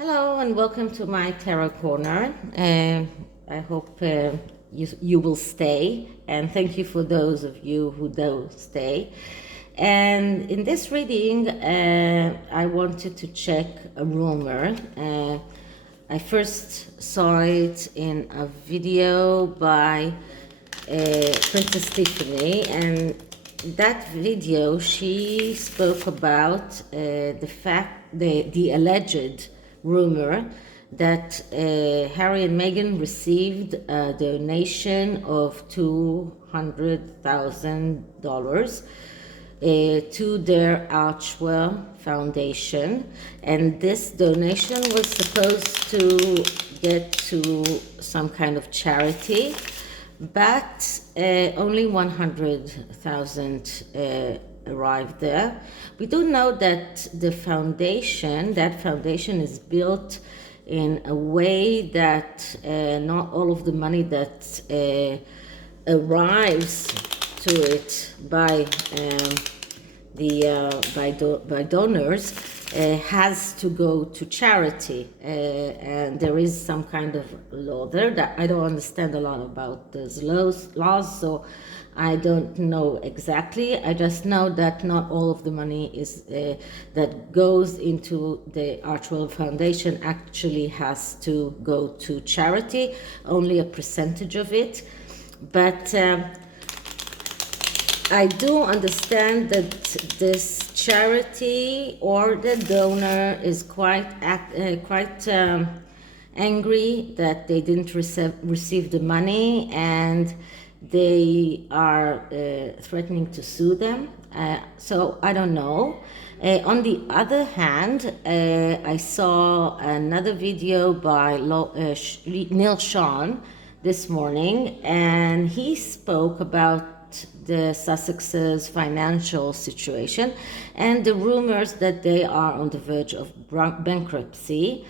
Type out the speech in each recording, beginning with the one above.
Hello and welcome to my tarot corner. I hope you will stay, and thank you for those of you who do stay. And in this reading, I wanted to check a rumor. I first saw it in a video by Princess Tiffany, and that video she spoke about the alleged rumor that Harry and Meghan received a donation of $200,000 to their Archwell Foundation, and this donation was supposed to get to some kind of charity, but only 100,000 arrived there. We do know that that foundation is built in a way that not all of the money that arrives to it by donors has to go to charity, and there is some kind of law there that I don't understand a lot about those laws, so I don't know exactly. I just know that not all of the money is that goes into the Archwell Foundation actually has to go to charity, only a percentage of it. But I do understand that this charity or the donor is quite angry that they didn't receive the money, and they are threatening to sue them. So I don't know. On the other hand, I saw another video by Neil Sean this morning, and he spoke about the Sussexes' financial situation and the rumors that they are on the verge of bankruptcy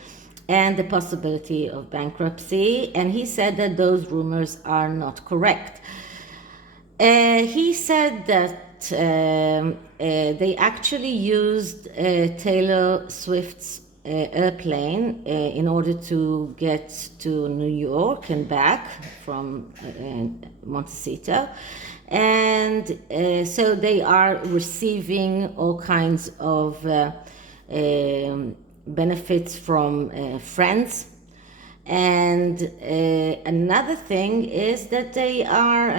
and the possibility of bankruptcy, and he said that those rumors are not correct. He said that they actually used Taylor Swift's airplane in order to get to New York and back from Montecito, and so they are receiving all kinds of benefits from friends. And another thing is that they are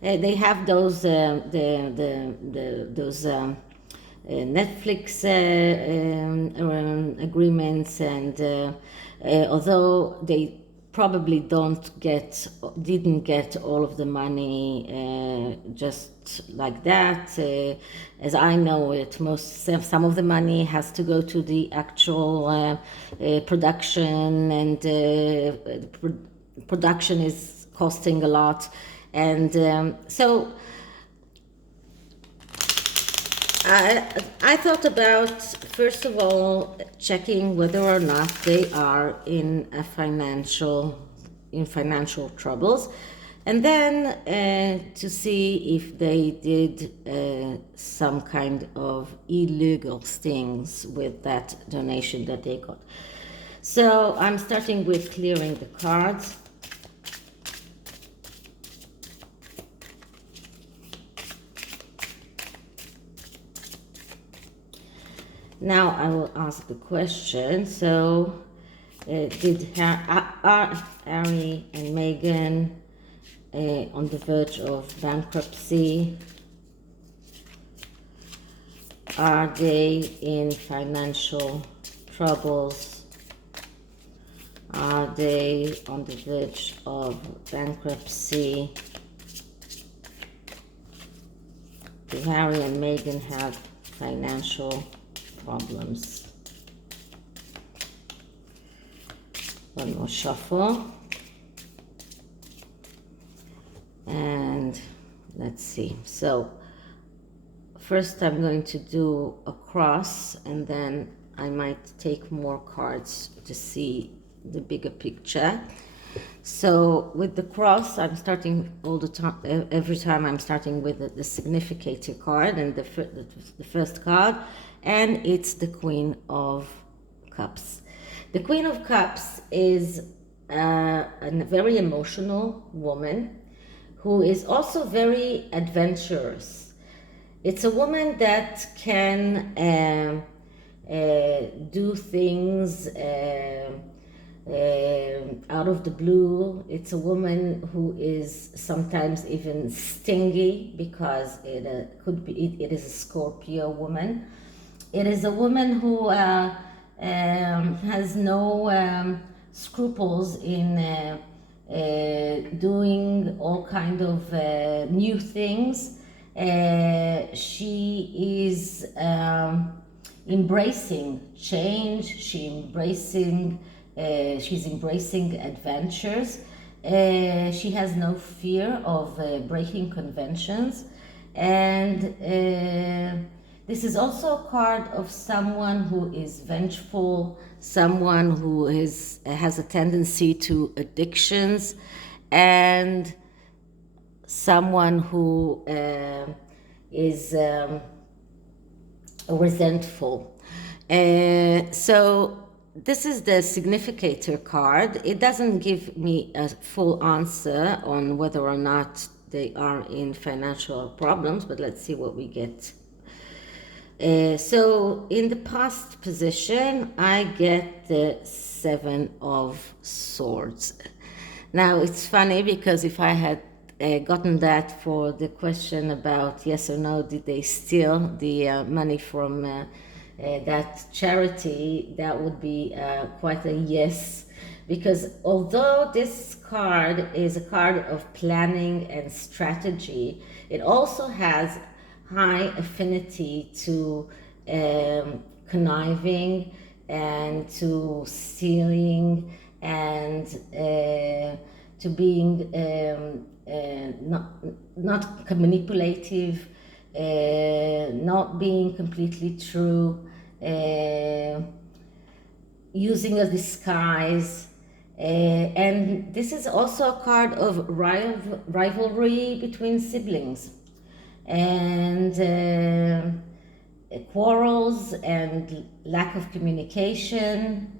they have those Netflix agreements, and although they probably didn't get all of the money just like that, as I know it, some of the money has to go to the actual production, and production is costing a lot, and so I thought about, first of all, checking whether or not they are in financial troubles, and then to see if they did some kind of illegal things with that donation that they got. So I'm starting with clearing the cards. Now I will ask the question. So, did Harry and Meghan on the verge of bankruptcy? Are they in financial troubles? Are they on the verge of bankruptcy? Do Harry and Meghan have financial problems? One more shuffle, and let's see. So first I'm going to do a cross, and then I might take more cards to see the bigger picture. So with the cross, I'm starting all the time. Every time I'm starting with the significator card, and the first card, and it's the Queen of Cups. The Queen of Cups is a very emotional woman who is also very adventurous. It's a woman that can do things out of the blue. It's a woman who is sometimes even stingy because it could be. It is a Scorpio woman. It is a woman who has no scruples in doing all kind of new things. She is embracing change. She's embracing adventures. She has no fear of breaking conventions, and this is also a card of someone who is vengeful, someone who has a tendency to addictions, and someone who is resentful. So this is the significator card. It doesn't give me a full answer on whether or not they are in financial problems, but let's see what we get. So in the past position, I get the 7 of Swords. Now it's funny because if I had gotten that for the question about yes or no, did they steal the money from that charity, that would be quite a yes. Because although this card is a card of planning and strategy, it also has high affinity to conniving and to stealing and to being not manipulative, not being completely true, using a disguise. And this is also a card of rivalry between siblings and quarrels and lack of communication,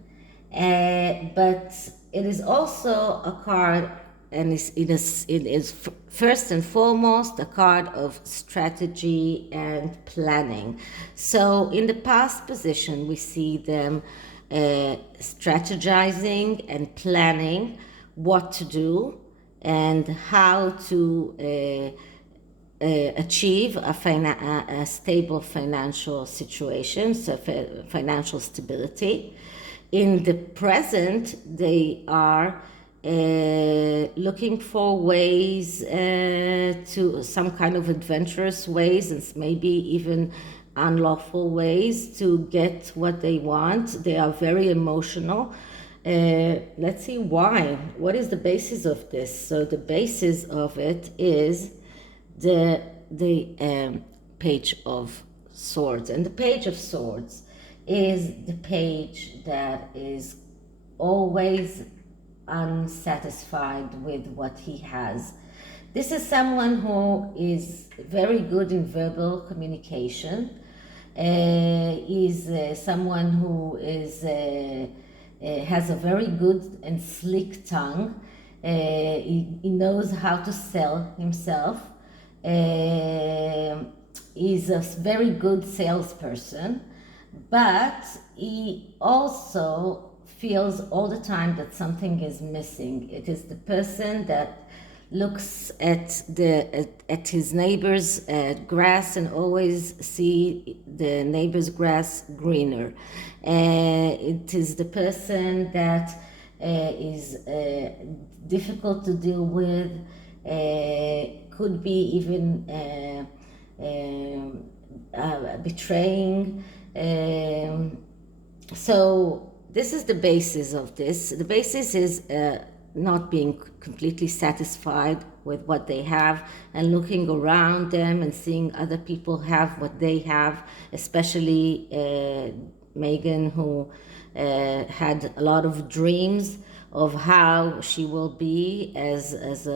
but it is also a card, and it is first and foremost a card of strategy and planning. So in the past position, we see them strategizing and planning what to do and how to achieve a stable financial situation, so financial stability. In the present, they are looking for ways to some kind of adventurous ways and maybe even unlawful ways to get what they want. They are very emotional. Let's see why. What is the basis of this? So the basis of it is the Page of Swords. And the Page of Swords is the page that is always unsatisfied with what he has. This is someone who is very good in verbal communication. Is someone who is has a very good and slick tongue. He knows how to sell himself. Is a very good salesperson, but he also feels all the time that something is missing. It is the person that looks at his neighbor's grass and always see the neighbor's grass greener. It is the person that is difficult to deal with, could be even betraying. So this is the basis of this. The basis is not being completely satisfied with what they have and looking around them and seeing other people have what they have, especially Megan, who had a lot of dreams of how she will be as a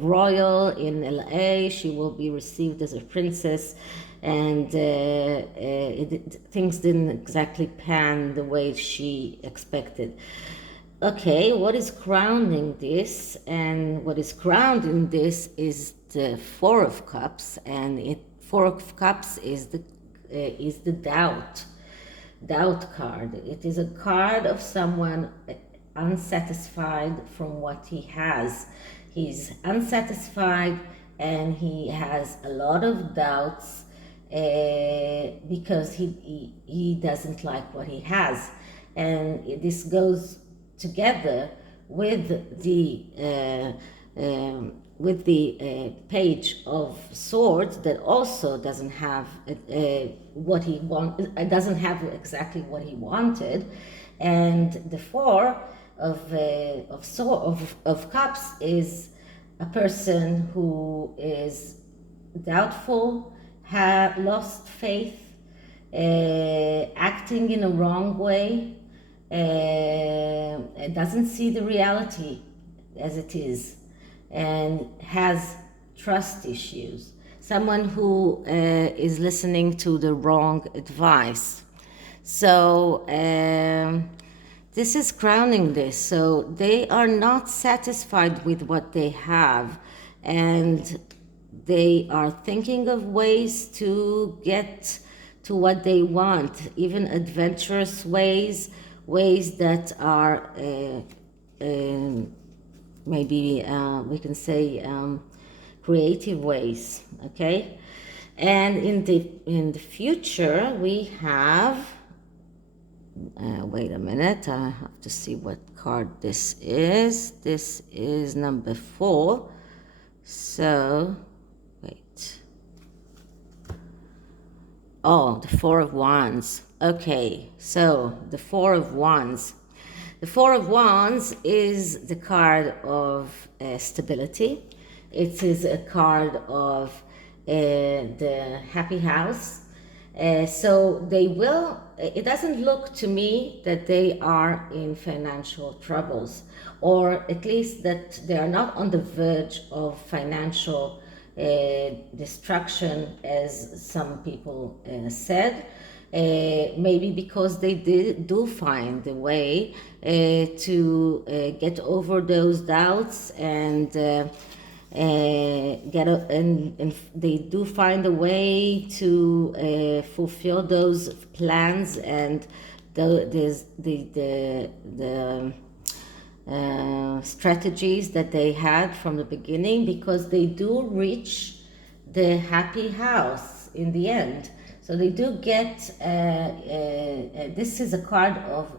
royal in LA. She will be received as a princess, and things didn't exactly pan the way she expected. Okay, what is grounding this? And what is grounding this is the Four of Cups, and Four of Cups is the doubt card. It is a card of someone unsatisfied from what he has. He's unsatisfied and he has a lot of doubts because he doesn't like what he has. And this goes together with the Page of Swords that also doesn't have what he doesn't have exactly what he wanted, and the Four of Cups is a person who is doubtful, have lost faith, acting in a wrong way, doesn't see the reality as it is, and has trust issues. Someone who is listening to the wrong advice. So this is crowning this. So they are not satisfied with what they have, and they are thinking of ways to get to what they want, even adventurous ways that are maybe we can say creative ways. Okay, and in the future we have wait a minute, I have to see what card this is. This is number 4. So wait, oh, the Four of Wands. Okay, so the Four of Wands. The Four of Wands is the card of stability. It is a card of the happy house. So they will, it doesn't look to me that they are in financial troubles, or at least that they are not on the verge of financial destruction, as some people said. Maybe because they do find a way to get over those doubts and and they do find a way to fulfill those plans and the strategies that they had from the beginning, because they do reach the happy house in the end. So they do get, this is a card of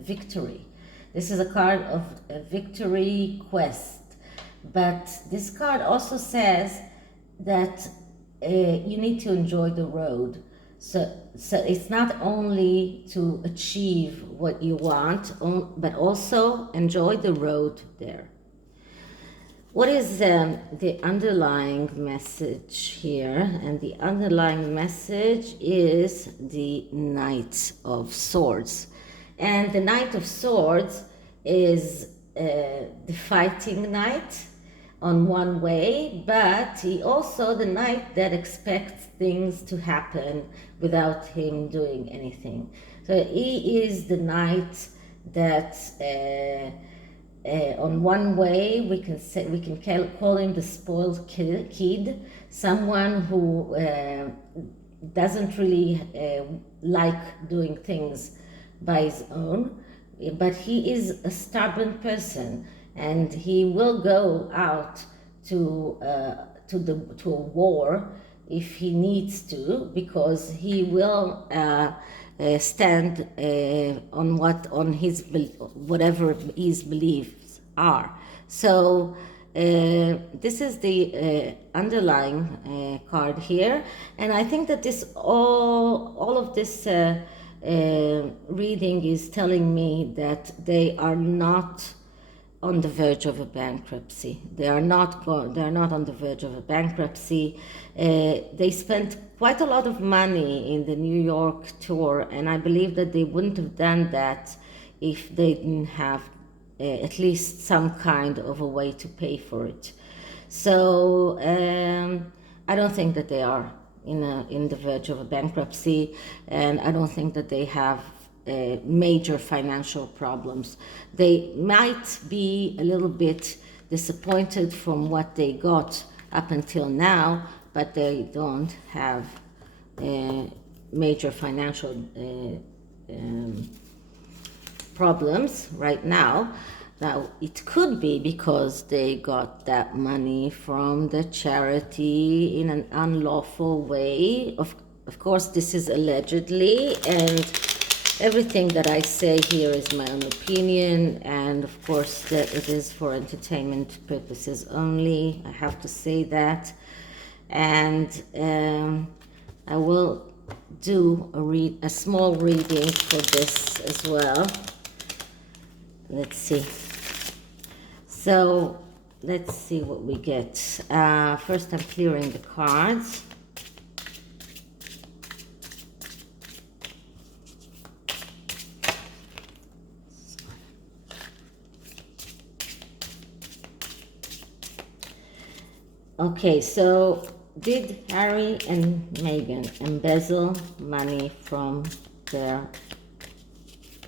victory. This is a card of a victory quest. But this card also says that you need to enjoy the road. So it's not only to achieve what you want, but also enjoy the road there. What is the underlying message here? And the underlying message is the Knight of Swords. And the Knight of Swords is the fighting knight on one way, but he also the knight that expects things to happen without him doing anything. So he is the knight that on one way we can call him the spoiled kid, someone who doesn't really like doing things by his own, but he is a stubborn person, and he will go out to a war if he needs to, because he will stand on his whatever his beliefs are. So this is the underlying card here, and I think that this all of this reading is telling me that they are not on the verge of a bankruptcy. They are not on the verge of a bankruptcy. They spent quite a lot of money in the New York tour, and I believe that they wouldn't have done that if they didn't have at least some kind of a way to pay for it. So I don't think that they are in the verge of a bankruptcy, and I don't think that they have major financial problems. They might be a little bit disappointed from what they got up until now, but they don't have major financial problems right now. Now, it could be because they got that money from the charity in an unlawful way. Of course, this is allegedly, and everything that I say here is my own opinion, and of course, that it is for entertainment purposes only. I have to say that. And I will do a small reading for this as well. Let's see. So let's see what we get. First, I'm clearing the cards. Okay, so did Harry and Meghan embezzle money from their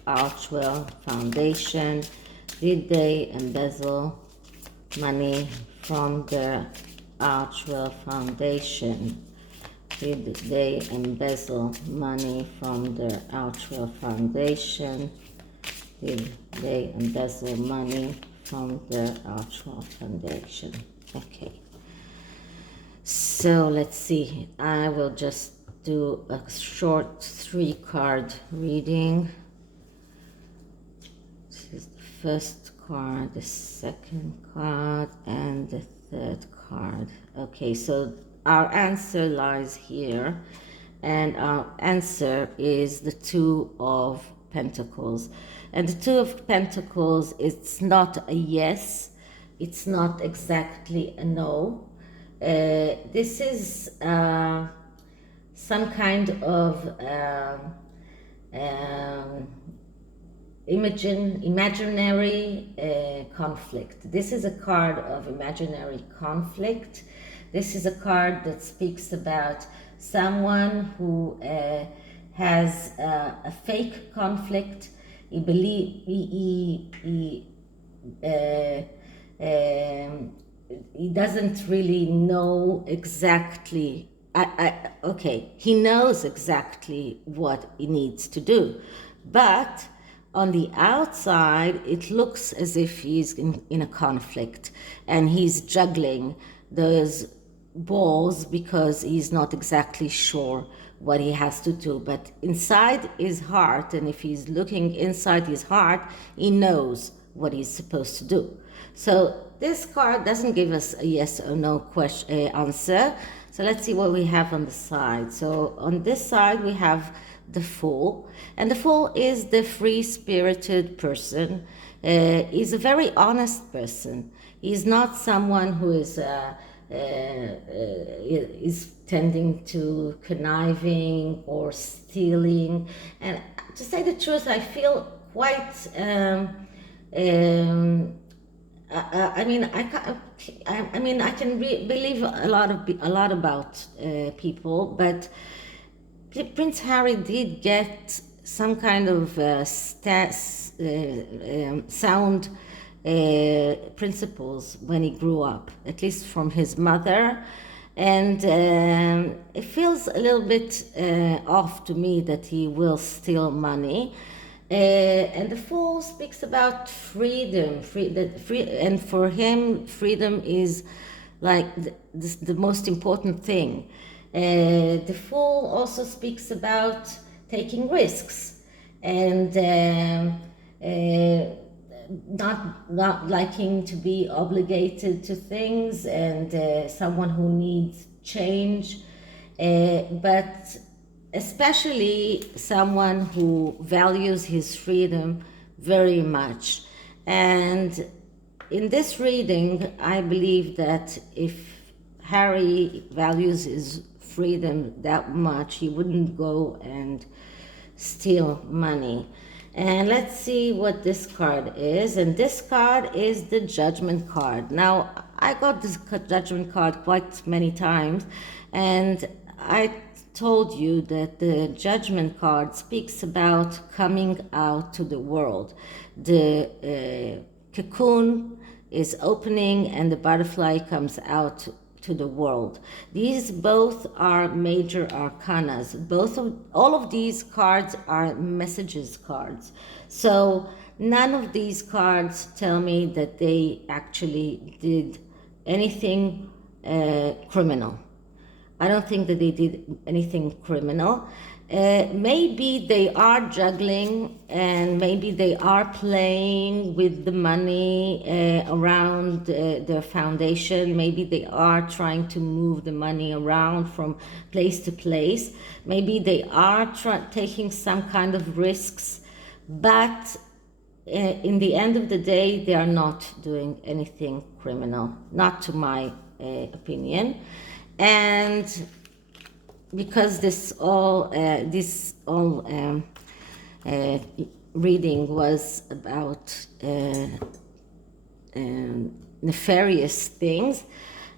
Archwell Foundation? Did they embezzle money from the Archwell Foundation? Did they embezzle money from the Archwell Foundation? Did they embezzle money from the Archwell Foundation? Okay. So let's see. I will just do a short 3-card reading. This is the first card, the second card, and the third card. Okay, so our answer lies here, and our answer is the Two of Pentacles. And the Two of Pentacles, it's not a yes, it's not exactly a no. This is some kind of imaginary conflict. This is a card of imaginary conflict. This is a card that speaks about someone who has a fake conflict. He doesn't really know exactly. Okay, he knows exactly what he needs to do, but on the outside, it looks as if he's in a conflict and he's juggling those balls because he's not exactly sure what he has to do. But inside his heart, and if he's looking inside his heart, he knows what he's supposed to do. So this card doesn't give us a yes or no answer. So let's see what we have on the side. So on this side, we have the Fool. And the Fool is the free-spirited person. He's a very honest person. He's not someone who is tending to conniving or stealing. And to say the truth, I feel quite... I can believe a lot about people, but Prince Harry did get some kind of sound principles when he grew up, at least from his mother, and it feels a little bit off to me that he will steal money. And the Fool speaks about freedom, and for him, freedom is like the most important thing. The Fool also speaks about taking risks and not liking to be obligated to things, and someone who needs change, but especially someone who values his freedom very much. And in this reading, I believe that if Harry values his freedom that much, he wouldn't go and steal money. And let's see what this card is. And this card is the Judgment card. Now, I got this Judgment card quite many times, and I told you that the Judgment card speaks about coming out to the world. The cocoon is opening and the butterfly comes out to the world. These both are major arcanas. All of these cards are messages cards. So none of these cards tell me that they actually did anything criminal. I don't think that they did anything criminal. Maybe they are juggling, and maybe they are playing with the money around their foundation. Maybe they are trying to move the money around from place to place. Maybe they are taking some kind of risks, but in the end of the day, they are not doing anything criminal, not to my opinion. And because this reading was about nefarious things,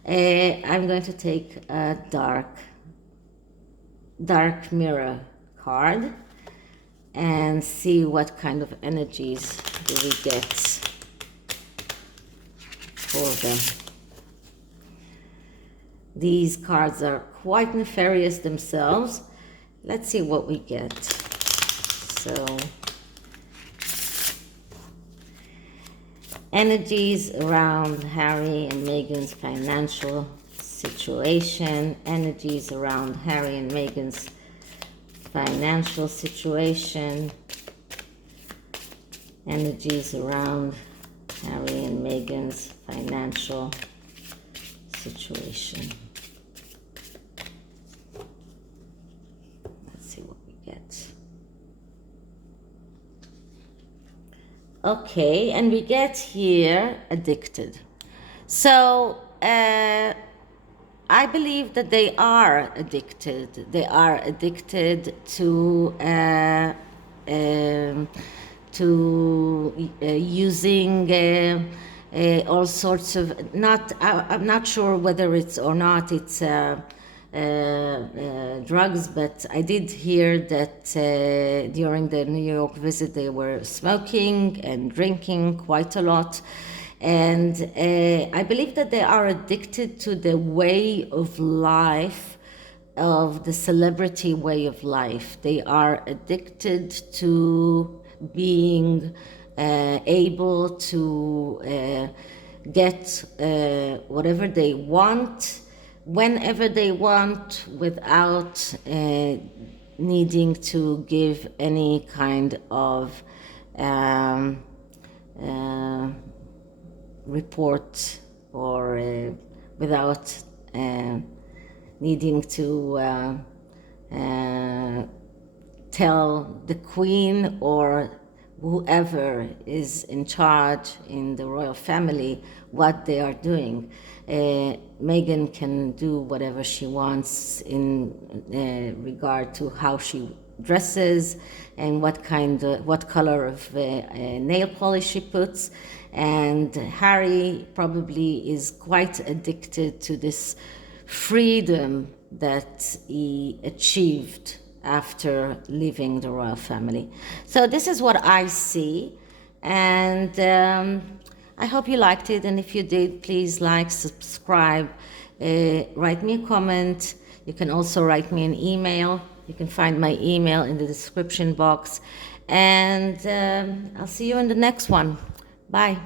I'm going to take a dark mirror card and see what kind of energies do we get for them. These cards are quite nefarious themselves. Let's see what we get. So, energies around Harry and Meghan's financial situation. Energies around Harry and Meghan's financial situation. Energies around Harry and Meghan's financial situation. Let's see what we get. Okay, and we get here addicted. So I believe that they are addicted. They are addicted to using all sorts of, I'm not sure whether it's or not it's drugs, but I did hear that during the New York visit they were smoking and drinking quite a lot. And I believe that they are addicted to the way of life, of the celebrity way of life. They are addicted to being able to get whatever they want, whenever they want, without needing to give any kind of report, or without needing to tell the Queen or whoever is in charge in the royal family what they are doing. Meghan can do whatever she wants in regard to how she dresses and what color of nail polish she puts. And Harry probably is quite addicted to this freedom that he achieved after leaving the royal family. So this is what I see, and I hope you liked it, and if you did, please like, subscribe, write me a comment. You can also write me an email. You can find my email in the description box, and I'll see you in the next one. Bye.